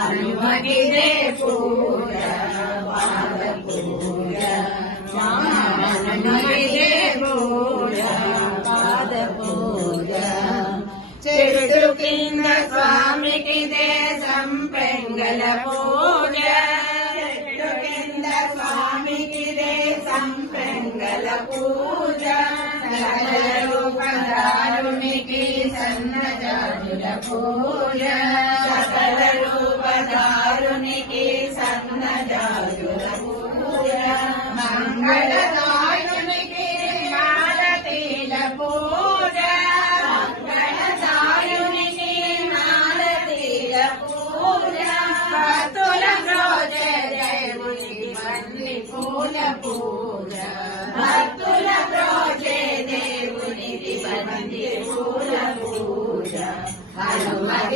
అనుమతిదే పూజ పాద పూజ అనుమతి చెట్టు స్వామికి దేశం పెంగల పూజ. చెట్టు స్వామికి దేశం పెంగల పూజ. రూపదారునికి సన్నజాజుల పూజ. సకల రూపదారునికి సన్నజాజుల పూజ. మంగళ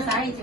సాగించి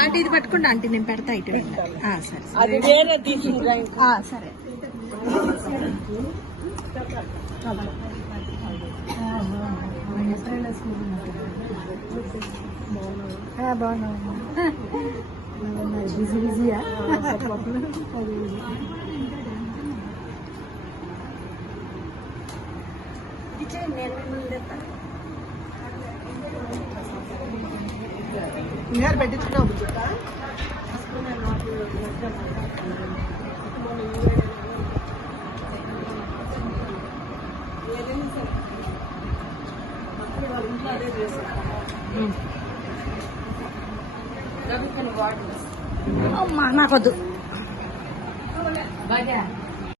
ఆంటీ ఇది పట్టుకోండి ఆంటీ నేను పెడతా ఇటు సరే. సరే. బాగున్నా बिजी बिजी है यार बैठे थोड़ा हो जाता है అమ్మా నాకొద్దు.